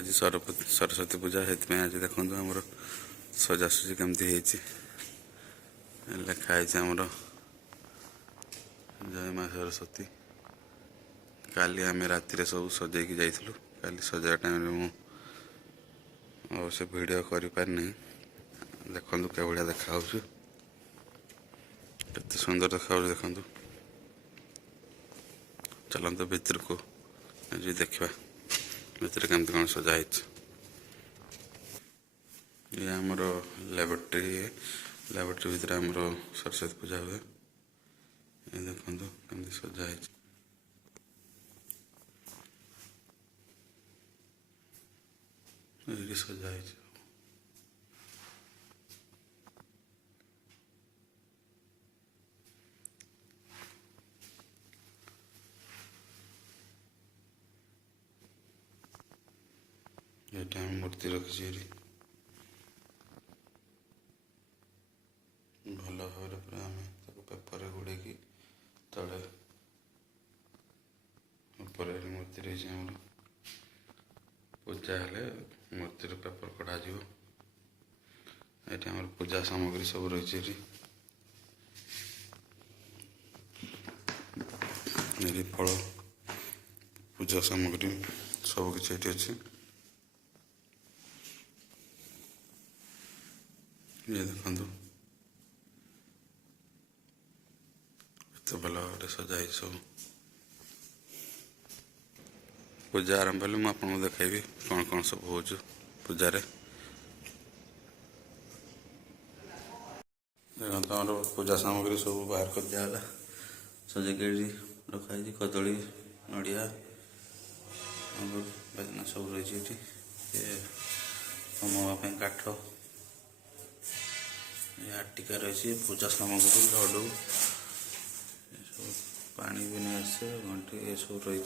आज सरस्वती पूजा से आज देखो आमर सजासजी केमती लिखाई आमर जय माँ सरस्वती। काली आम राति सब सजेक जाइलु काली सजा टाइम से वीडियो कर पारनी देखु के भाया देखा केते सुंदर देखा देखु चलते भीतर को देखा भीतर केमती कौन सजाई ये आमर लैबोरेटरी भितर आमर सरस्वती पूजा हुए ये देखो केमती सजाई सजाई ये टाइम मूर्ति रखी भल भाव पूरा आम पेपर गुड़े तले मूर्ति रही आमर पूजा हेले मूर्ति पेपर कढ़ा ये आम पूजा सामग्री सब रही फल पूजा सामग्री सब किसी अच्छे ये देखु भल भाव सजाई सब पूजा आरंभ हेल्ले मुझे देखी कौन कौन सब हो पूजार देखो आम पूजा सामग्री सब बाहर कर दिया सजेक रखाई कदली नड़िया बेदना सब रही कमावाई काठ आटिका रही पूजा सामग्री लड्डू सब पानी भी नहीं आसे घंटी ये सब रही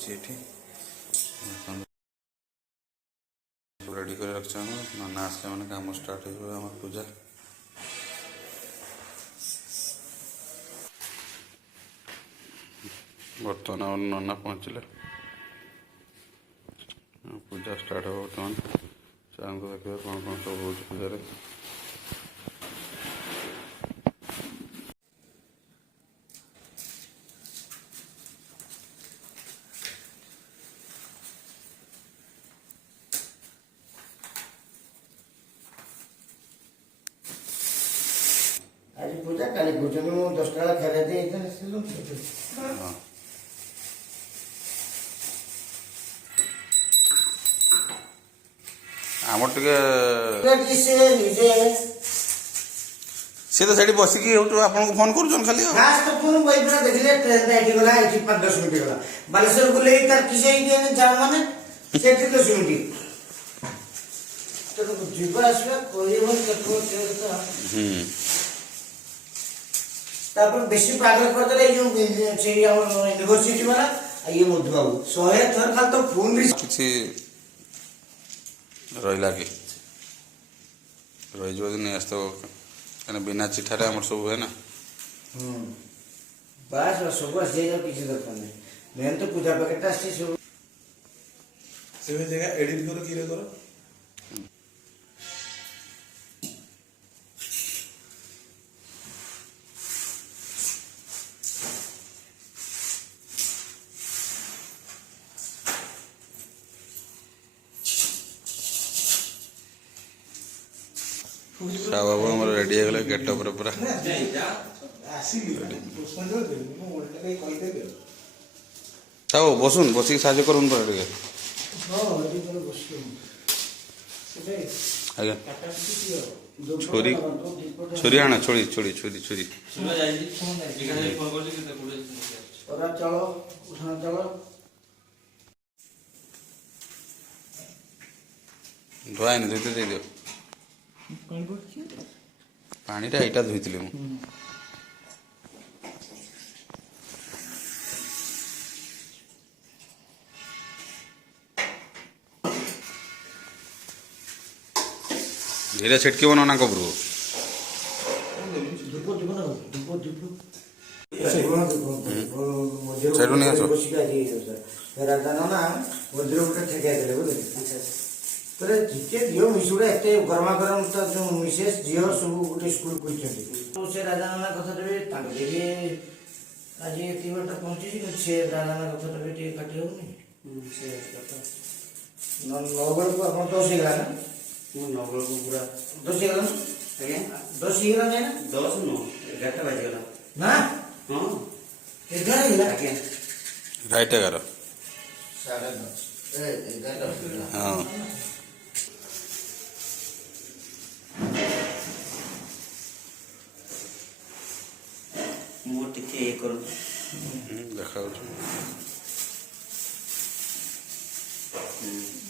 रेडी कर रखा नना आसले मैंने काम स्टार्ट हो पूजा बर्तमान नना पहुँचले पूजा स्टार्ट हो बर्तमान चलते देखिए कौन कौन सब हो पूजा आज पूजा काली पूजा में 10 टाला खेले दे इधर से लो हां आमर टिके से निजे से तो सेठी बसी की आपन को फोन कर खाली खास तो फोन वही पूरा देखले ट्रेन एठी गला एठी 5-10 मिनिट गला बालेश्वर को ले तार किसे ही जान माने सेठी 10 मिनिट तो जीवा आसला कोई मन कठोर तो तापर बेसी पागल करते ये यूनिवर्सिटी वाला ये मधु बाबू 100 थर खाल तो फोन भी किसी रहा कि रही नहीं आस तो बिना चिठार आम सब हुए ना बस सब आसी किसी दरकार नहीं मेन तो पूजा पैकेट आसी सब से जगह एडिट करो कि करो बाबू आम रेडी हो गला गेटअप पूरा थाओ बसुन बसिक साहाଯ୍य करूँ टे आज्ञा छोरी छोरी आना छोड़ी छोड़ी छोरी छोरी चलो उठना चलो धुआनी धुते दे दियो पानीटा यहाँ धोई धीरे छिटकी ना कबरू नहीं तेरे जिते झील मिशुड़े एत गरमा गरम तो जो मिसेस झील सब गोटे स्कूल कहते से राजाना कथा भी आज ये बार पहुंची से राजाना कथा भी काटी होनी नगल को आप 10 ହେଇଗଲା ना नगल को पूरा 10 ହେଇଗଲା आज्ञा 10 ହେଇଗଲା ना 10 नो 11 बाजिगला ना हाँ 11 ହେଇଗଲା आज्ञा राइट 11 11:30 हाँ मोर टिके ये करो देखा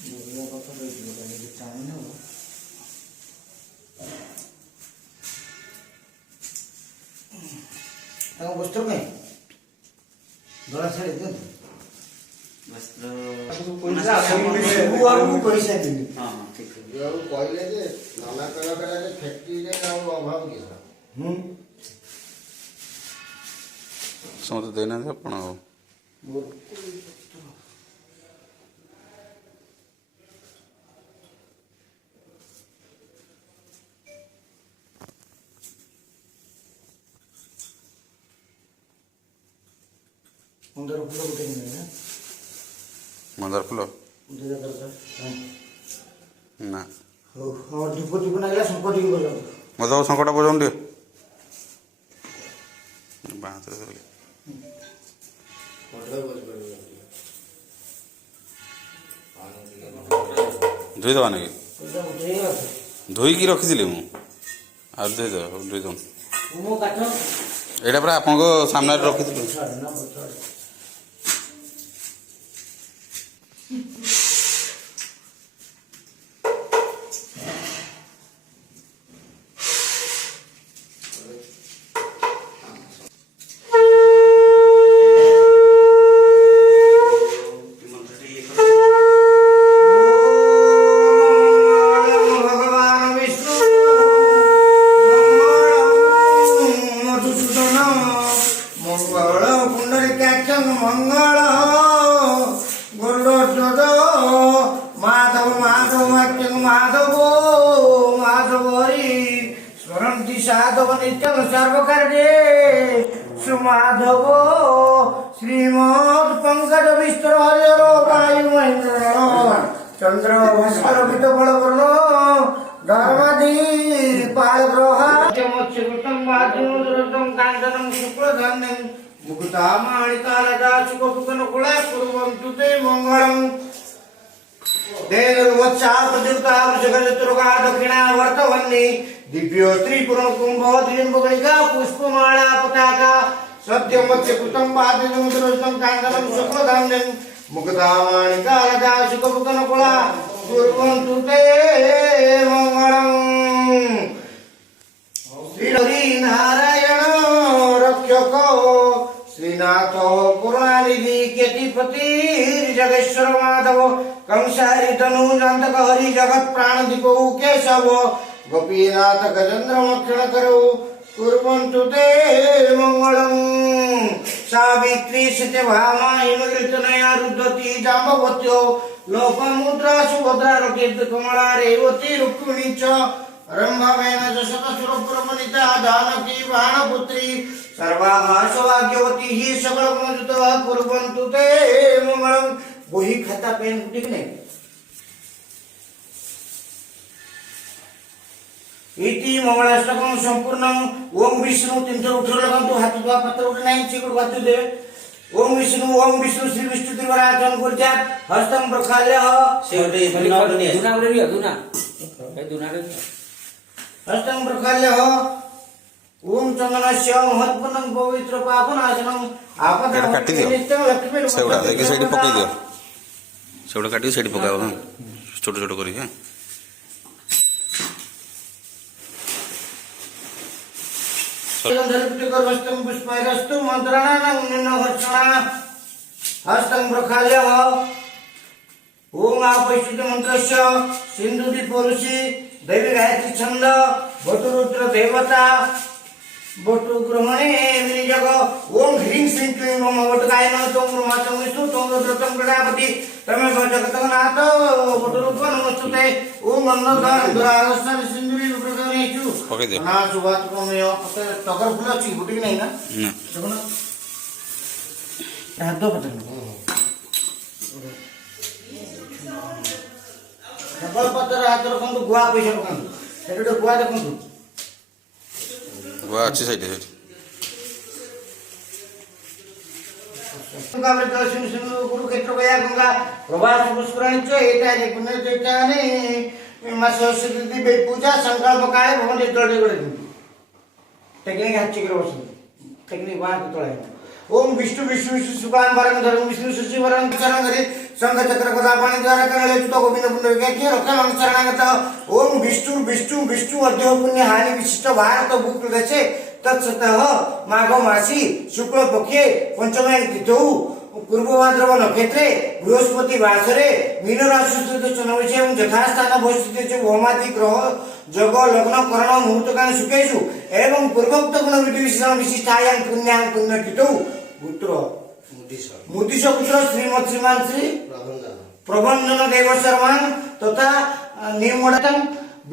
मुझे कथा देखिए टाइम ना ताको वस्त्र में धड़ा साड़ी दे वस्त्र वो आपको पैसा देनी हाँ ठीक है ଆଉ କହିଲେ ଯେ ନାନା କଳାକାରରେ ଫ୍ୟାକ୍ଟ୍ରିରେ ଆଉ ଅଭାବ କିସ समझ देना थे अपन मंदर फूल गोटे ना मंदार फुल दुई दरकार ना हो और दीप दीप नागला संकट की बोलो मत संकट बजाउन टे बात धोई दवा नाकि पूजा उठे गयो धोईकी रखी मु आ धोई दौन मो काठ एटा पूरा आपन सामने रखी छाड़ ना छाड़ सुमाधव श्रीमद पंकज विस्तर हरिहर वायु महेंद्र चंद्र भास्कर गीत बलवर्ण धर्मादि पाल ग्रह कांचनम शुक्ल धन्यम मुकुता माणिकालदा सुखन कुला कुर्वन्तु ते मंगलम देववत्सापतिर्ता वृषभचतुर्गा दक्षिणा वर्तवन्नि दिव्यो त्रिपुरण कुंभ द्विजंबगणिका पुष्पमाला पताका सत्यम मत्स्यकृतं वादिनोदरस्तं कांचनं शुक्लधान्यं मुक्तामाणिकालदा सुखपुकनकुला कुर्वन्तु ते मंगलम् श्री नारायण रक्षक श्रीनाथ करुणानिधि केतिपति जगेश्वर माधव कंसारी तनु जातक हरि जगत प्राण दीपौ केशव गोपीनाथ गजेन्द्र मक्षण करो कुर्वन्तु ते मंगलम् सावित्री सत्यभामा हिमकृतनया रुद्धति जाम्बवत्यो लोकमुद्रा सुभद्रा रकीर्ति कमला रेवती रुक्मिणी च रंभावेन च शतशूरपुरमनिता जानकी बाणपुत्री सर्वाः सौभाग्यवती ही सकल गुणयुतः कुर्वन्तु ते मंगलम् बही खाता पेन ठीक नहीं इति मंगलाष्टकम संपूर्ण ओम विष्णु 318 लगंतु हाथ दुआ पत्र उठे नहीं चिकुड़ बातु दे ओम विष्णु श्री विष्णु त्रिवराजन गुर्जा हस्तम प्रखाल्य से उठे दुना उठे भी दुना ए दुना रे हस्तम प्रखाल्य ओम चंदनस्य महत्वनं पवित्र पापनाशनम आपद काटी दियो सेउडा देखि सेठी पकई दियो सेउडा काटी सेठी पकाओ हां छोट छोट करी हां हस्तम पुष्पैरस्तु मंत्रणानां निन्नवर्षणा हस्तम प्रखाल्य ओम आपैश्चित मंत्रस्य सिंधुदीप ऋषि देवी गायत्री छंद बटुरुद्र देवता बटु ग्रहणे निजग ओम ह्रीं श्रीं क्लीं ओम वटुकायन तोम ब्रह्मा तोम विष्णु तोम रुद्र तोम गणापति तमेव जगतनाथ बटुरूप नमस्तुते करे ओम अन्नदान दुरावस्था सिंधुरी उपरगणेषु पकड़ दे। ना सुबात को में पते टगर फुल अछि गुटी नहीं ना ना देखो ना हाथ दो पते डबल पत्र हाथ रखंतु गुआ पैसा रखंतु सेटो गुआ देखंतु वो अच्छी साइड है गंगा में दर्शन सुनो गुरु क्षेत्र गया गंगा प्रवास पुष्करांच एटा जे पुण्य देता ने मा सरस्वती बे पूजा संकल्प काले भवन दे तोड़े गड़े टेक्निक हाची कर बस टेक्निक बाहर को तोड़े ओम विष्णु विष्णु विष्णु सुभान वरं धर्म विष्णु सुचि वरं चरण करे संग चक्र गदा पानी द्वारा करले तो गोविंद पुण्य के के रक्षा मंग शरणागत ओम विष्णु विष्णु विष्णु अद्य पुण्य हानि विशिष्ट भारत भूक देशे तत्सतः माघ मासी शुक्ल पक्षे पंचमे तिथौ पूर्व भाद्रव नक्षत्रे बृहस्पति वासरे मीन राशि स्थित चंद्रवंशी एवं यथास्थान अवस्थित जो होमादि ग्रह जग लग्न करण मुहूर्त काल सुखेषु एवं पूर्वोक्त गुण विधि विशेषण विशिष्टायां पुण्यां पुण्य तिथौ पुत्र मुदिश पुत्र श्रीमत् श्रीमान श्री प्रबंधन देव शर्मा तथा नियमोडतम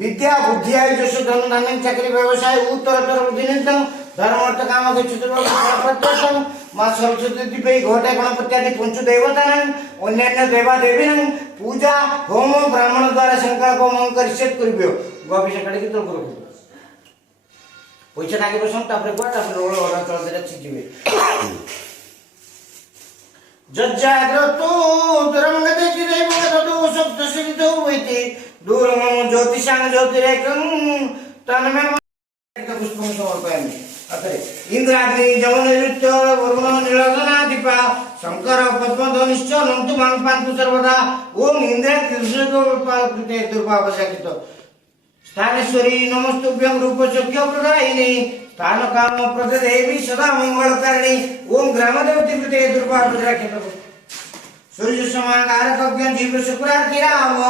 विद्या बुद्धि आयुष धन धान्य चाकरी व्यवसाय उत्तरोत्तर वृद्धिनिमित्तं धर्म अर्थ काम के चतुर्वर्ग मां सरस्वती दिव्य घोटे गणपत्यादि पंच देवतानां अन्यान्य देवा देवीनां पूजा होम ब्राह्मण द्वारा संकल्प मंग करिसेट करबियो गोविश काढी तो करू पैसा नागे बसम तापरे कोटा तापरे रोळ ओडा चल देला छिजिबे जज्जाग्रतो दुरंगते चिरे भगतो सप्त सिद्धो वैते दूरमम ज्योतिषां ज्योतिरेकं तन्मे पुष्पं समर्पयामि अतरे इंद्राग्नि जमन नृत्य वरुण नीलगनाधिपा शंकर पद्मधनिश्च नन्तु मां पान्तु सर्वदा ओम इंद्र कृष्णको पालकृते दुर्भावशाकित स्थानेश्वरी नमस्तुभ्यं रूपचक्य प्रदायिनी स्थान काम प्रद देवी सदा मंगलकारिणी ओम ग्रामदेवती कृते दुर्भावशाकित सूर्य समांगार कज्ञ जीव शुक्रार किराव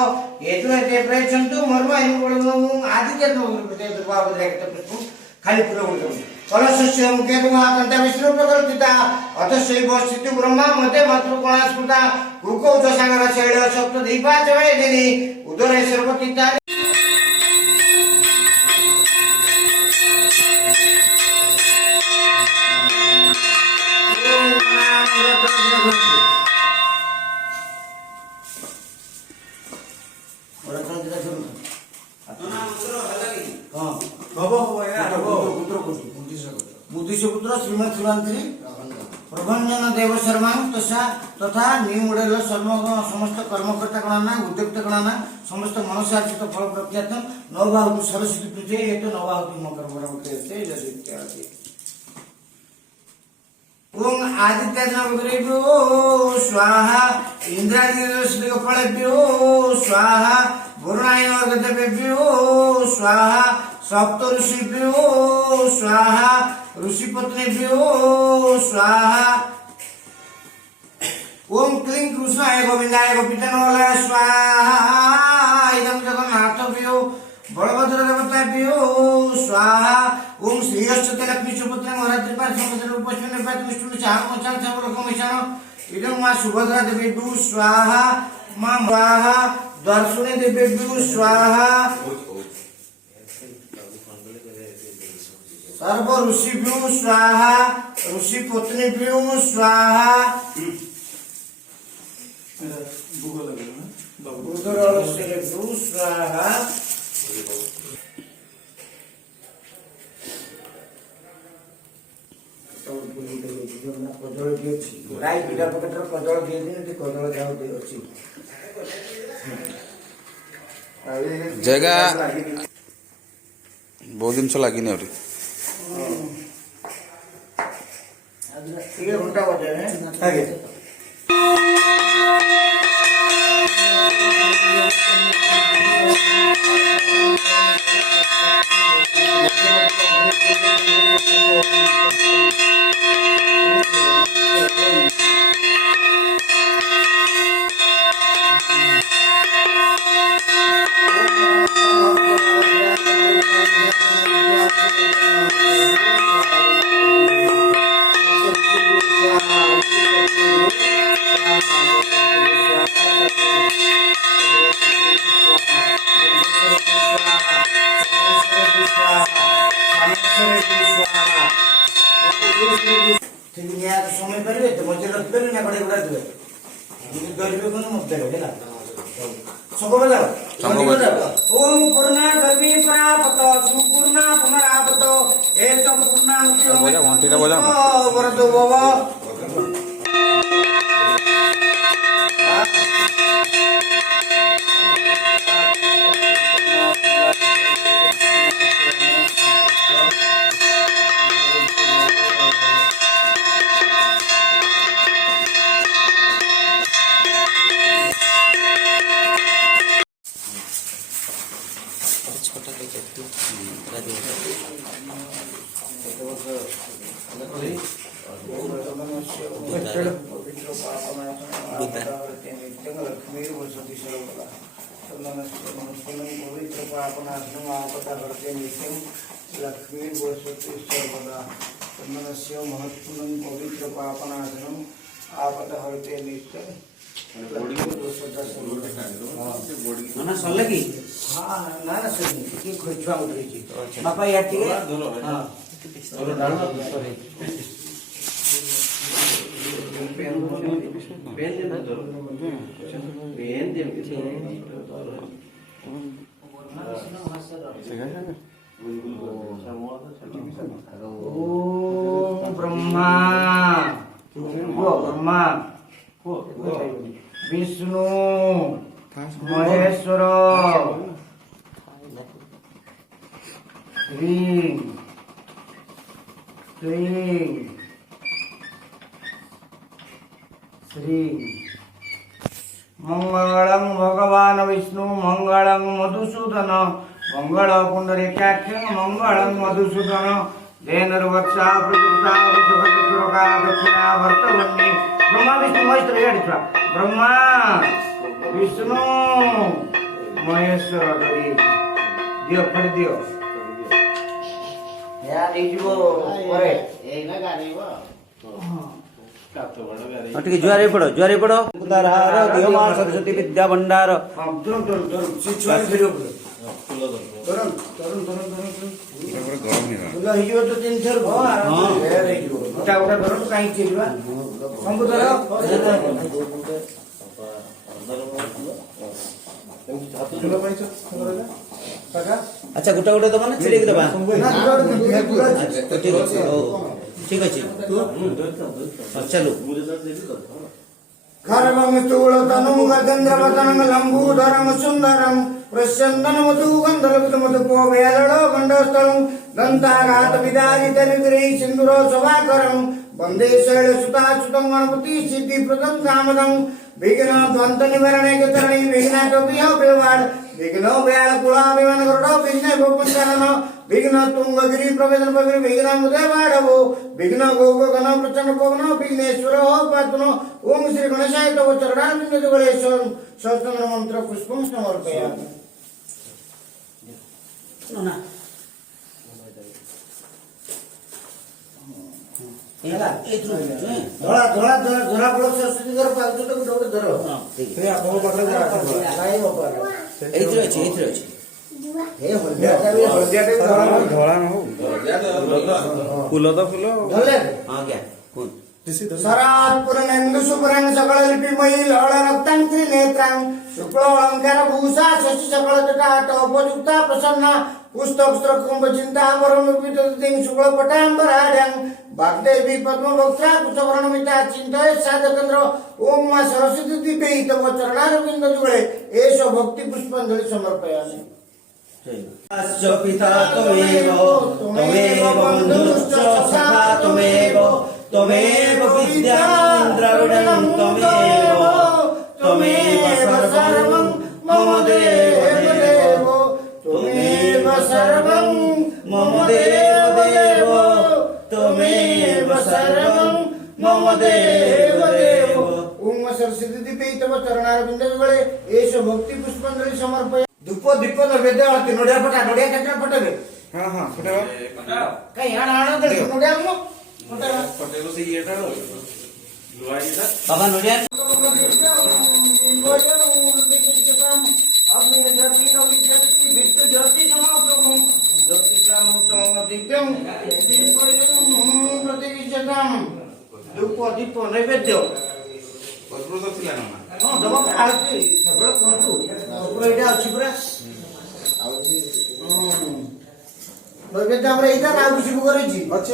एतुते प्रयच्छन्तु मर्वायु बोलमु आदित्य कृते दुर्भावशाकित पुष्पं खाली पूरा बोलतो कलशस्य मुखे दुहा कंठ विष्णु प्रकृतिता अतस्यैव स्थिति ब्रह्मा मते मातृकोणा स्मृता कुकौच सागर शैल सप्त दीपा चवैदिनी उदरे सर्वतीता बुद्धिशपुत्र श्रीमद श्रीमंत्री प्रभंजन देव शर्मा तथा न्यू मॉडल समस्त कर्मकर्ता गणना उद्योक्त गणना समस्त मनसार्जित फल प्रख्यात नवभाव सरस्वती पूजे ये तो नवभाव मकर ओम आदित्य नवग्रेभ्यो स्वाहा इंद्रादिदेव फलेभ्यो स्वाहा वरुणाय अर्घ्यदेवेभ्यो स्वाहा सप्त ऋषिभ्यो स्वाहा ऋषिपत्नीभ्यो स्वाहा ओम क्लीं कृष्णाय गोविंदाय गोपीतनवलाय स्वाहा इदं जगन्नाथभ्यो बलभद्र देवताभ्यो स्वाहा ओम श्री अष्टते लक्ष्मी सुभद्रा महाराज पार संवत्सर उपस्मिन निपात विष्णु चाह पंचान सर्वलोकमिशान इदं मां सुभद्रा देवीभ्यो स्वाहा मां स्वाहा द्वारसुणी देवीभ्यो स्वाहा सर्व ऋषिभ्यो स्वाहा ऋषि पत्नीभ्यो स्वाहा बुद्धरश्रेभ्यो स्वाहा कदल भी अच्छी राय पीड़ा पकेटर कदल दिए दिन कदल जाओ दे अच्छी जगह बहुत जिनस लगे आगे घंटा बजे କମେଇ ପାରିବେ ତ ମଝିରେ ରଖିପାରିବେ ନା କଡ଼େଇ ଗୁଡ଼ା ଦେବେ ଧରିବେ କ'ଣ ମତ ଦେବେ ହେଲା ଶଙ୍ଖ ବଜାଅ ଶଙ୍ଖ ବଜାଅ। ଓಂ ପୂର୍ଣ୍ଣ ଗର୍ଭୀ ପରାପତ ସୁପୂର୍ଣ୍ଣ ପୁନରାପତ ଏସ ପୂର୍ଣ୍ଣାହୁତି ବଜା, ଘଣ୍ଟିଟା ବଜା ନା। ବରଦ ଭବ ना सल्ला की हाँ ना ना सुनी कि खोजवा उठे छी बापा यार ठीक है हां ओम ब्रह्मा ब्रह्मा विष्णु महेश्वर ह्रीं क्लीं श्री मंगलं भगवान विष्णु मंगलं मधुसूदन मंगल पुंडरीकाक्ष मंगलं मधुसूदन धेनुर्वत्सा प्रकृता वृषभचतुरका दक्षिणा भर्तवन्नी ब्रह्मा विष्णु महेश्वर हेडिछा ब्रह्मा विष्णु महेश्वर धरी दियो फड़ दियो या दीजियो परे ଏଇନା ଗାରେଇବ ठीक जुआरी पड़ो उदारहार दियोमा सरस्वती विद्या भंडार हां तुरंत सिचुएशन वीडियो तुरंत गरम ही फुल ହେଇଯିବ ତ ତିନି ଥର ହଁ ହେଇଯିବ ଗୋଟା ଗୋଟା ଧର କାହିଁ ଚିରିବା ସବୁ ଧର अच्छा गोटा गोटा दबा ना छिड़क दबा ठीक अच्छे चलो खरवं स्थूलतनुं गजेन्द्रवदनं लम्बूधरं सुन्दरं प्रस्यन्दनमधुगन्धलविदमधुपोवेलडो गण्डस्थलं दन्ताघातविदारितरिद्रैः सिन्दूरशोभाकरं वन्दे शैलसुताच्युतं गणपति सिद्धिप्रदं कामदं विघ्नध्वन्तनिवारणैकतरणि विघ्नकविहव्यवाड् विघ्न व्याकुलाभिमान गरुडो विघ्न गोपञ्चरण विघ्न तुंगगिरि प्रवेदन पगिरि विघ्न मुदेवाडवो विघ्न गोगन प्रचंड पवन विघ्नेश्वर पातुनो ओम श्री गणेशाय तव चरणारविंद गणेशं सहस्रनाम मंत्र पुष्पं समर्पयामि ना धरा धरा धरा बड़ सरस्वती धर पाँच तो गोटे धर ठीक हे आपको पकड़ काई बापा एथरे अछि हे हल्दियाटा भी धड़ा न हो फूल तो फूल धरले हां क्या कौन सरात पुरनेन्दु सुपुरं सकल लिपिमयी लहळ रक्तं त्रिनेत्रं शुक्ल अलंकार भूषा शशि सकल जटाट उपयुक्ता प्रसन्न पुस्तक स्त्रकुंभ चिंता वरम विततिं शुक्ल पटांबराढं वाग्देवी पद्मवक्त्रा कुचवर्णमिता चिंतय साधकेन्द्र ओम मा सरस्वती दिव्यै तव चरणारविंद जुगळे एष भक्ति पुष्पांजलि समर्पयामि अस्य पिता त्वमेव बन्धुश्च सखा त्वमेव विद्यां द्रविणं त्वमेव सर्वं मम देव त्वमेव सर्वं मम देव त्वमेव सर्वं मम देव ओम सरस्वती दिव्यै तव चरणारविंद जुगळे एष भक्ति पुष्पांजलि समर्पयामि धूप दीप नैवेद्य आरती नोडिया फटा नोडिया केतना फटाबे हां हां फटावा कहीं आना आना दे नोडिया मो फटावा पटेलो से ये था लुआ ये था बाबा नोडिया धूप ଦୀପ ନୈବେଦ୍ୟ କର୍ପୂର ତ ଥିଲା ନା ହଁ ଦେବ ଆଳତି ସବୁବେଳେ କୁହନ୍ତୁ କର୍ପୂର ଏଇଟା ଅଛି ପୁରା ଆଉ ନୈବେଦ୍ୟ ଆମର ଏଇଟା ନା ଆଉ କିଛି ଭୋଗ ରହିଛି ଅଛି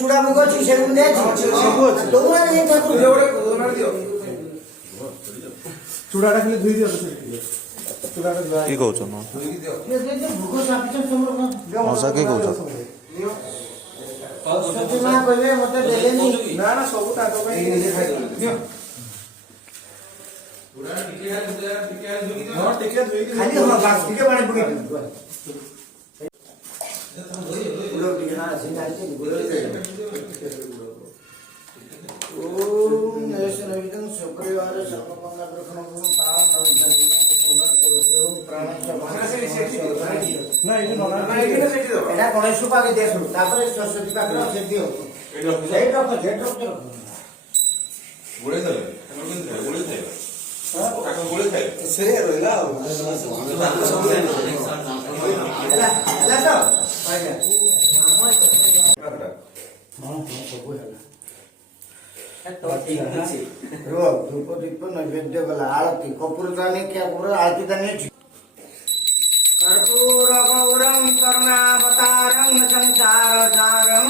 ଚୁଡ଼ା ମୁଗ ଅଛି ସେଗୁଡା ଦିଆଯାଇଛି ଦଉନାହାନ୍ତି ଏଇ ଠାକୁର ଚୁଡ଼ାଟା ଖାଲି ଧୋଇ ଦିଅ ଚୁଡ଼ାଟା କି କହୁଛ ଭୋଗ ସାପିଛନ୍ତି ତମର ମଶା କି କହୁଛ ସରସ୍ୱତୀ ମା କହିଲେ ମତେ ଦେଲେନି ନା ସବୁ ତାଙ୍କ ପାଇଁ ହଁ ଟିକେ ଧୋଇକି ଖାଲି ହଁ ବାସ୍ ଟିକେ ପାଣି ପକେଇ ଦିଅନ୍ତୁ ଗୁଡ଼ ଟିକେ ନା ଆସିକି ଆଣିଛି ଗୁଡ଼ ଓମ୍ ନୈଶ ନୈବେଦ୍ୟଂ ଶୁକ୍ରବାର ସର୍ବମଙ୍ଗଳପ୍ରଥମଂ ନା ଏଇଠି ନନା ଏଇଟା ଗଣେଶ ପାଖେ ଦିଆ ଶୁଣୁ ତାପରେ ସରସ୍ୱତୀ ପାଖରେ ସେ ଦିଅ ସେଇଠି ରଖ ସେଇଠି ରଖ ସେ ରହିଲା ଆଉ ହେଲା ହେଲା ତ ଆଜ୍ଞା ହଁ ସବୁ ହେଲା ରୁହ ଧୂପ ଦୀପ ନୈବେଦ୍ୟ ଗଲା ଆଳତି କପୁର ଦାନି କପୁର ଆଳତି ଦାନି ଅଛି कर्पूर गौरं करुणावतारं संसार सारं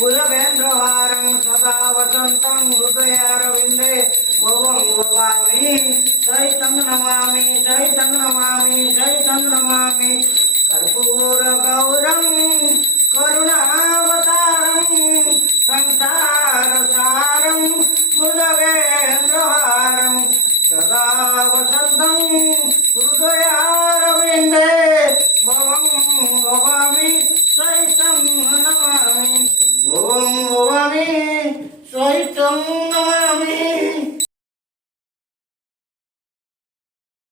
बुधवेन्द्रहारं सदा वसन्तं हृदयारविन्दे भवं भवामि सहितं नमामि सहितं नमामि सहितं नमामि कर्पूर गौरं करुणावतारं संसार सारं बुधवेन्द्रहारं सदा वसन्तं हृदयारविन्दे भवं भवामि सहितं नमामि भवं भवामि सहितं